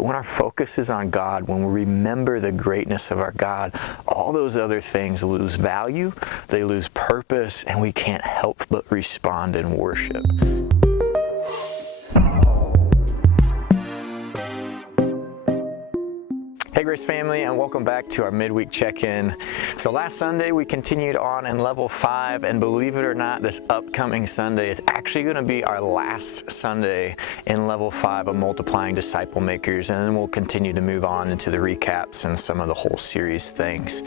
But when our focus is on God, when we remember the greatness of our God, all those other things lose value, they lose purpose, and we can't help but respond in worship. Hey Grace family, and welcome back to our midweek check-in. So last Sunday we continued on in level 5, and believe it or not, this upcoming Sunday is actually going to be our last Sunday in level 5 of multiplying disciple makers, and then we'll continue to move on into the recaps and some of the whole series things.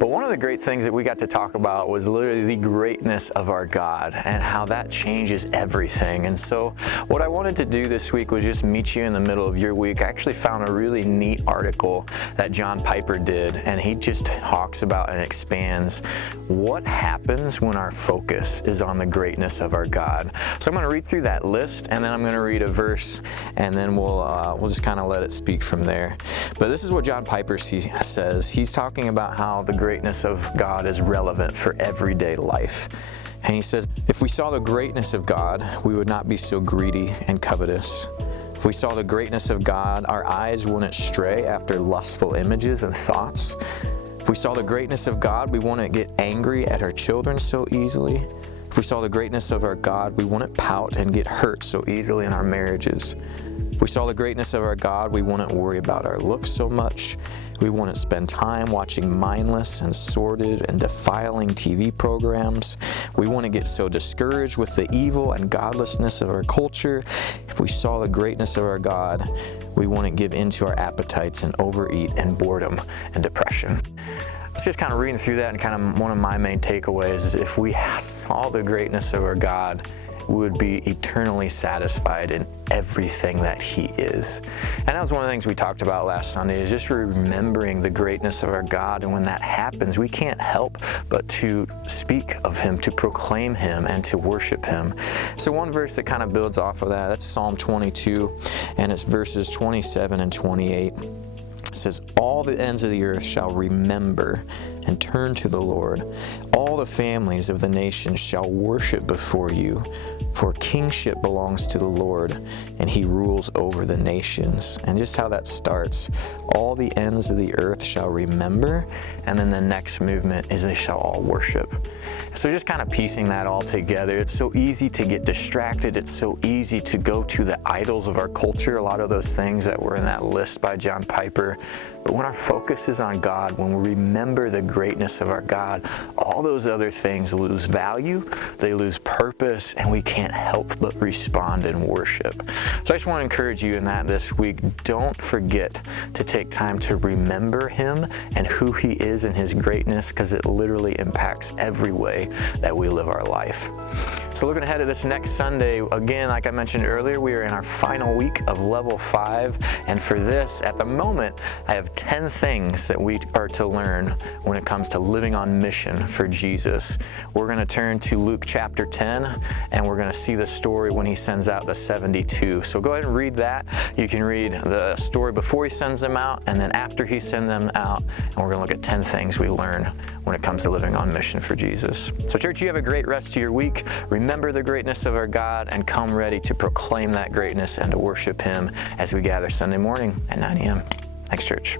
But one of the great things that we got to talk about was literally the greatness of our God and how that changes everything. And so what I wanted to do this week was just meet you in the middle of your week. I actually found a really neat article that John Piper did, and he just talks about and expands what happens when our focus is on the greatness of our God. So I'm going to read through that list, and then I'm going to read a verse, and then we'll just kind of let it speak from there. But this is what John Piper says. He's talking about how the greatness of God is relevant for everyday life. And he says, if we saw the greatness of God, we would not be so greedy and covetous. If we saw the greatness of God, our eyes wouldn't stray after lustful images and thoughts. If we saw the greatness of God, we wouldn't get angry at our children so easily. If we saw the greatness of our God, we wouldn't pout and get hurt so easily in our marriages. If we saw the greatness of our God, we wouldn't worry about our looks so much. We wouldn't spend time watching mindless and sordid and defiling TV programs. We wouldn't get so discouraged with the evil and godlessness of our culture. If we saw the greatness of our God, we wouldn't give in to our appetites and overeat and boredom and depression. It's just kind of reading through that, and kind of one of my main takeaways is if we saw the greatness of our God, we would be eternally satisfied in everything that He is. And that was one of the things we talked about last Sunday, is just remembering the greatness of our God. And when that happens, we can't help but to speak of Him, to proclaim Him, and to worship Him. So one verse that kind of builds off of that, that's Psalm 22, and it's verses 27 and 28. It says, all the ends of the earth shall remember and turn to the Lord. All the families of the nations shall worship before you. For kingship belongs to the Lord, and He rules over the nations. And just how that starts, all the ends of the earth shall remember, and then the next movement is they shall all worship. So just kind of piecing that all together, it's so easy to get distracted. It's so easy to go to the idols of our culture, a lot of those things that were in that list by John Piper. But when our focus is on God, when we remember the greatness of our God, all those other things lose value, they lose purpose, and we can't help but respond in worship. So I just want to encourage you in that this week. Don't forget to take time to remember Him and who He is and His greatness, because it literally impacts every way that we live our life. So looking ahead to this next Sunday, again, like I mentioned earlier, we are in our final week of level 5. And for this, at the moment, I have 10 things that we are to learn when it comes to living on mission for Jesus. We're going to turn to Luke chapter 10, and we're going to see the story when He sends out the 72. So go ahead and read that. You can read the story before He sends them out, and then after He sends them out, and we're going to look at 10 things we learn when it comes to living on mission for Jesus. So church, you have a great rest of your week. Remember the greatness of our God, and come ready to proclaim that greatness and to worship Him as we gather Sunday morning at 9 a.m. Thanks, church.